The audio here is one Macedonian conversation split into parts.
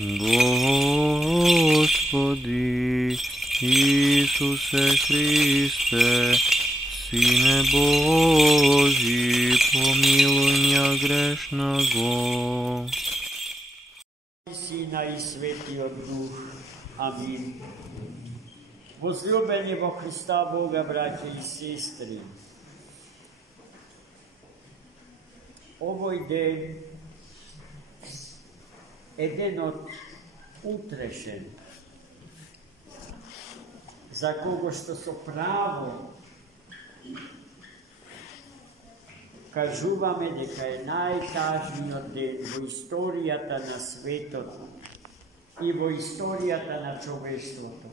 Господи Ісусе Христе, Сине Божий, помилуй меня грешного. Сина и Светлого Дух. Амин. Возлюбени во Христа Бога, братья и сестры, ovoj den je den od utrešen, za kogo što so pravo kažuvame, neka je najtažniji den v istorijata na svetu i v istorijata na čovještvotu.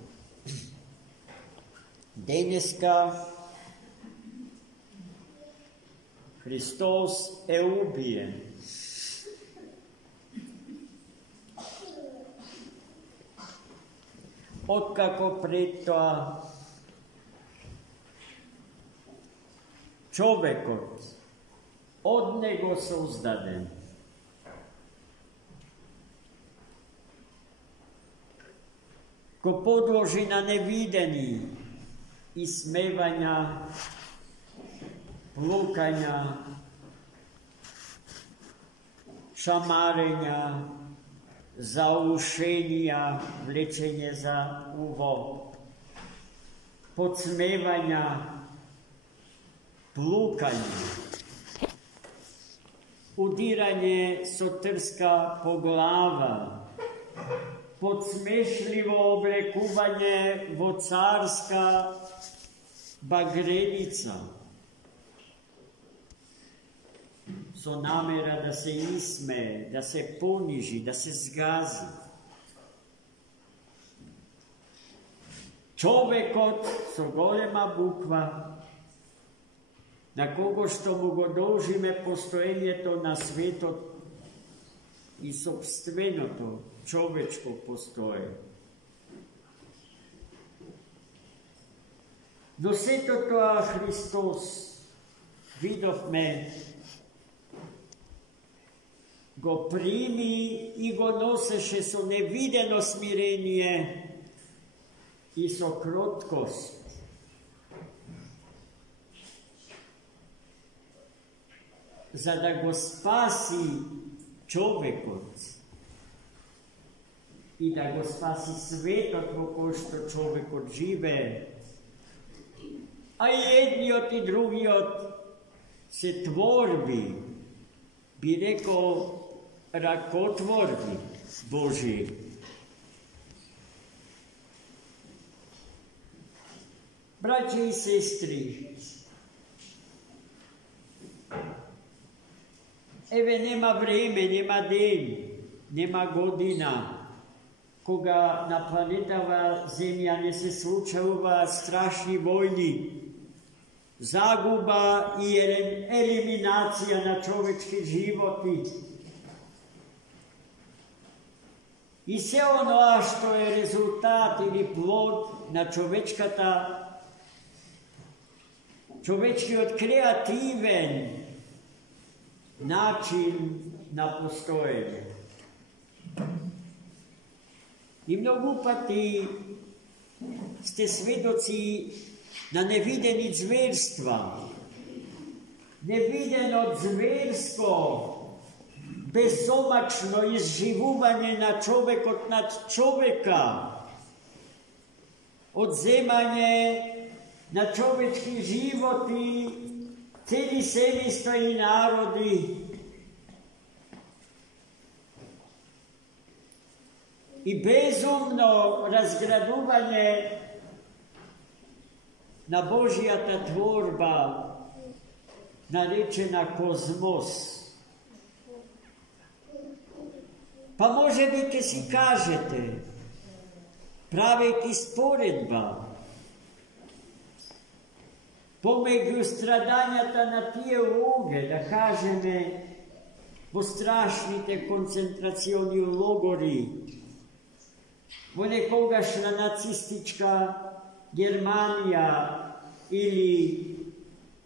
Deneska Hristos je ubijen. Otkako preto čovekot od nego sozdaden. Ko podloži na nevideni ismevanja, plukanja, šamarenja, zaušenja, vlečenje za uvo, podsmevanja, plukanje, udiranje sotrska po glava, podsmešljivo oblekuvanje vocarska bagrenica, so namera da se ismeje, da se poniži, da se zgazi. Čovekot so golema bukva, na kogo što mu go dolžime postojenje to na svetu i sobstveno to čovečko postoje. Do sveto toa Hristos vidov me, go primi i go noseše so nevideno smirenje i so krotkost. Za da go spasi čovekot i da go spasi svetot ko što čovekot žive, a jedni od i drugi od se tvorbi, bi rekao, rakotvorbi Božji. Braće i sestri, eve nema vreme, nema den, nema godina, koga na planetava Zemlja ne se slučava strašni vojni, zaguba i eliminacija na čovečki životi. I sve ono što je rezultat ili plod na čovečki od kreativen način na postojenje. I mnogo pati ste svedoci na nevideni zverstva, nevideno zversko, bezomačno izživuvanje na čovekot nad čoveka, odzemanje na čovečki životi, celi semistva i narodi. I bezumno razgraduvanje na Božjata tvorba, narečena kozmos. Pa može biti si kažete, praviti sporedba pomeđu stradanjata na tije uloge, da kažeme, bo strašnite koncentracioni logori, bo nekogašna nacistička Germanija ili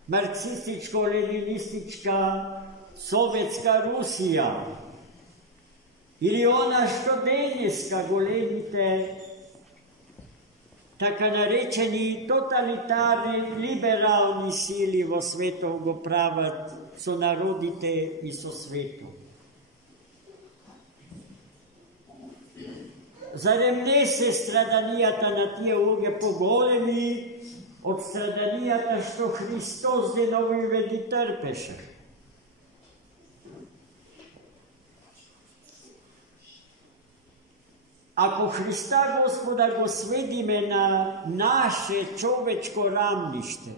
marksističko-leninistička Sovjetska Rusija, Ili ona što denjeska golemite така наречени тоталитарни, либерални сили во светот го прават со народите и со светот. Зарем не се страданијата на тие луѓе поголеми од страданијата што Христос деновиве ги трпеше? Ако Христа Господа го сведиме на наше човечко рамниште,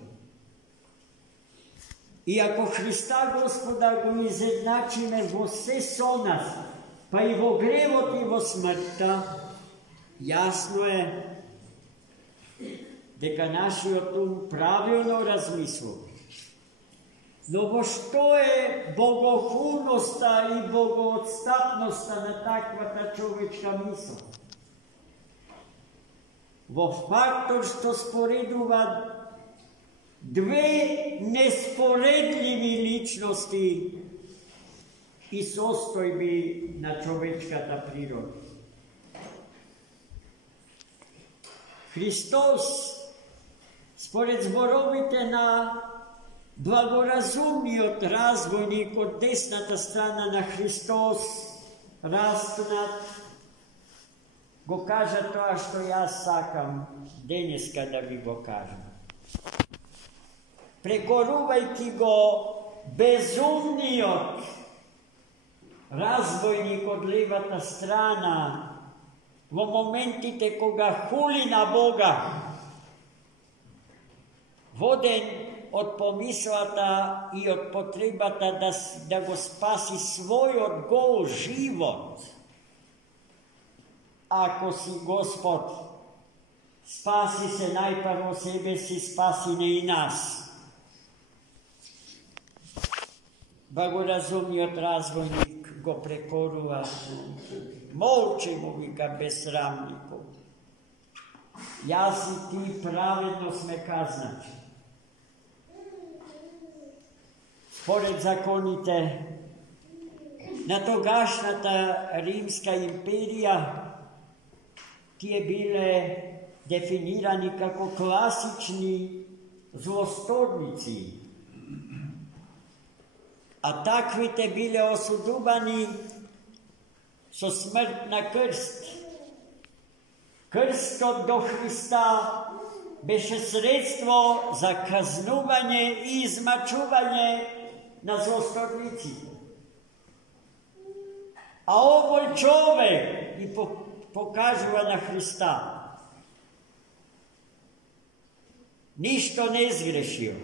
и ако Христа Господа го изедначиме во се со нас, па и во гревот и во смртта, јасно е дека нашиот ум правилно размислува. Но во што е богохулноста и богоотстапноста на таквата човечка мисла? Во фактор што споредува две неспоредливи личности и состојби на човечката природа. Христос, според зборовите на благоразумниот разбойник од десната страна на Христос, распнат, го кажа тоа што јас сакам денеска да ви го кажам. Прекорувајќи го безумниот разбойник од левата страна, во моментите кога хули на Бога, воден од помислата и од потребата да го спаси својот гол живот. Ако си Господ, спаси се најпрво себе си, спаси не и нас. Благоразумниот разбойник го прекорува, молчи му вика безсрамнико. Јас и ти праведно сме казначи. Според законите на тогашната Римска империја, тие биле дефинирани како класични злосторници, а таквите биле осудувани со смрт на крст. Крстот до Христа беше средство за казнување и измачување на злосторниците. А овој човек и покажува на Христа. Ништо не сгрешил.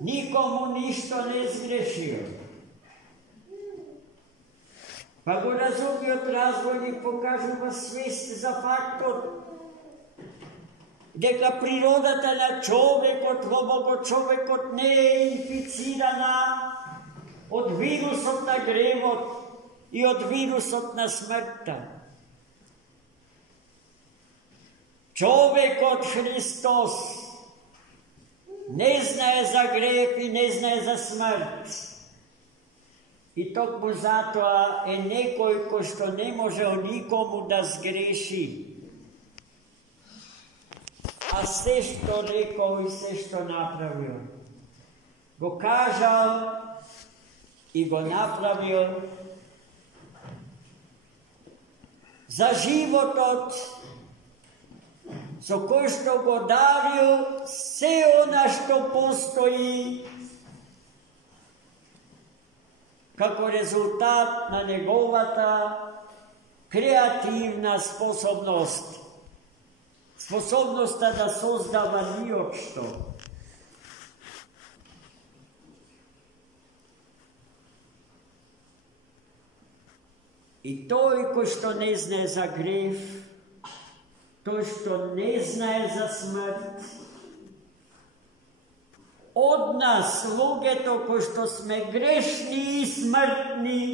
Никому ништо не сгрешил. Благоразумниот разбойник покажува свест за фактот дека природата на човекот во богочовекот не е инфицирана од вирусот на гревот и од вирусот на смртта. Човекот Христос не знае за грев и не знае за смрт. И токму затоа е некој кој што не може никому да сгреши. А се што рекол и се што направил, го кажал и го направил за животот со кој што го дарил се она што постои како резултат на неговата креативна способност. Способноста да создава ниот што. И тој кој што не знае за грев, тој што не знае за смрт, од нас, луѓето кои што сме грешни и смртни,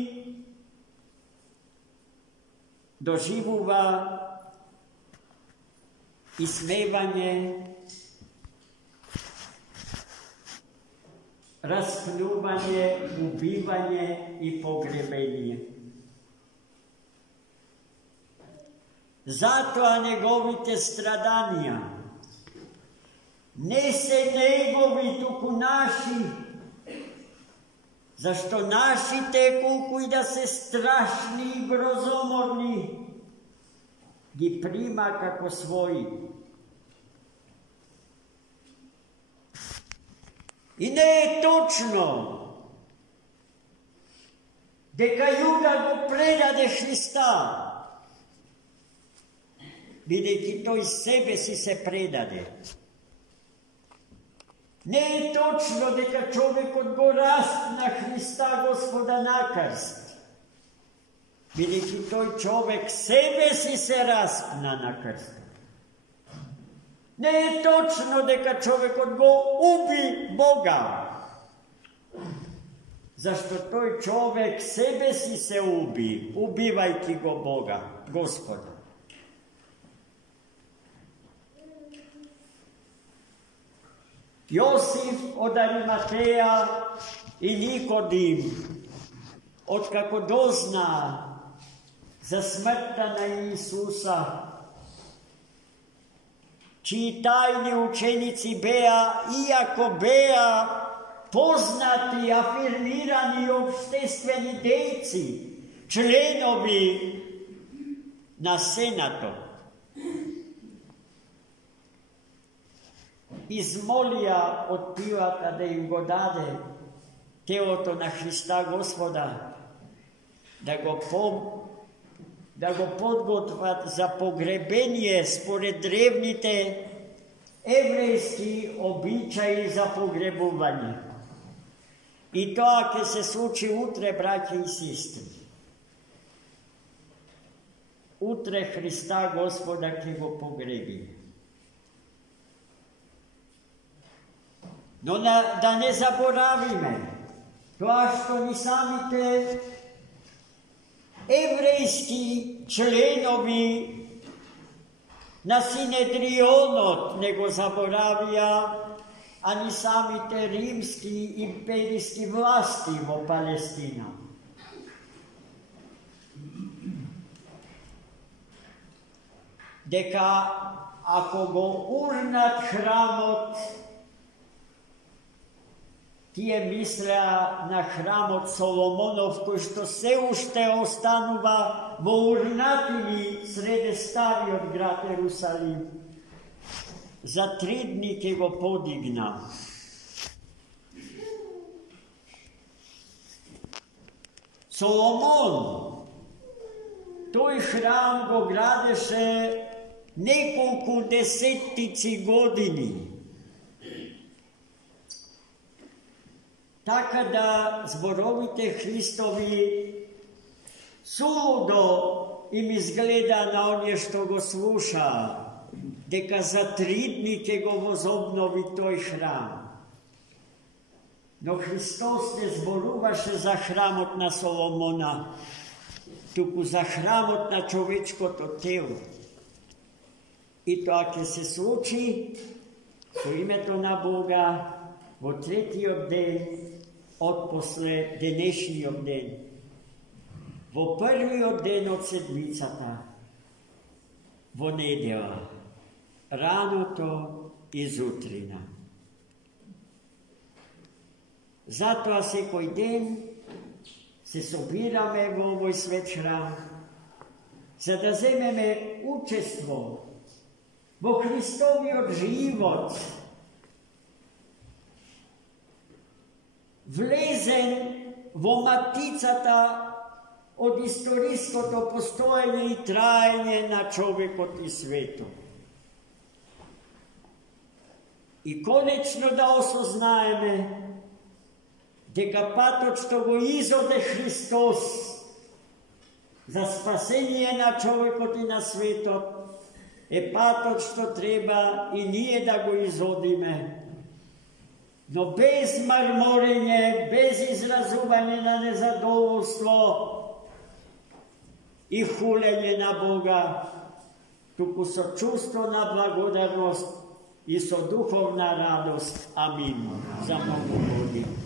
доживува исмевање, распнување, убивање и погребение. Затоа неговите страданија не се негови, туку наши. Зашто нашите, колку и да се страшни и грозоморни, ги прима како своји. И не е точно дека Јуда го предаде Христа, бидејќи тој себе си се предаде. Не е точно дека човекот го распна Христа Господа на крст, бидејќи тој човек себе си се распна на крст. Не е точно дека човекот го уби Бога, зашто тој човек себе си се уби, убивајќи го Бога, Господа. Јосиф од Ариматеја и Никодим, откако дозна за смртта на Иисуса, чии тајни ученици беа, иако беа познати, афирмирани обштествени дејци, членови на Сенатот, измолија од Пилата да им го даде телото на Христа Господа, да го подготват за погребение според древните еврејски обичаи за погребување. И тоа ќе се случи утре, браќа и сестри. Утре Христа Господа ќе го погреби. Но да не заборавиме тоа што ни самите еврејски членови на Синедрионот не го заборавија, а ни самите римски империски власти во Палестина. Дека ако го урнат храмот, тие мислеа на храмот Соломонов, кој што се уште останува во урнатини среде стариот град Ерусалим. За 3 дни ќе го подигна. Соломон, тој храм го градеше неколку десеттици години. Така да зборовите Христови сулудо им изгледа на оние што го слуша, дека за 3 дни ќе го возобнови тој храм. Но Христос не зборуваше за храмот на Соломона, туку за храмот на човечкото тело. И тоа ќе се случи со името на Бога во 3-тиот ден од после денешниот ден, во 1-иот ден од седмицата, во недела, раното и зутрина. Затоа секој ден се собираме во овој свет храм, за да земеме учество во Христовиот живот, влезен во матицата од историското постоење и траење на човекот и светот. И конечно да осознаеме дека патот што го изоде Христос за спасение на човекот и на светот е патот што треба и ние да го изодиме. Но без марморење, без изразување на незадоволство и хулење на Бога, туку со чувство на благодарност и со духовна радост. Амин. За многу години.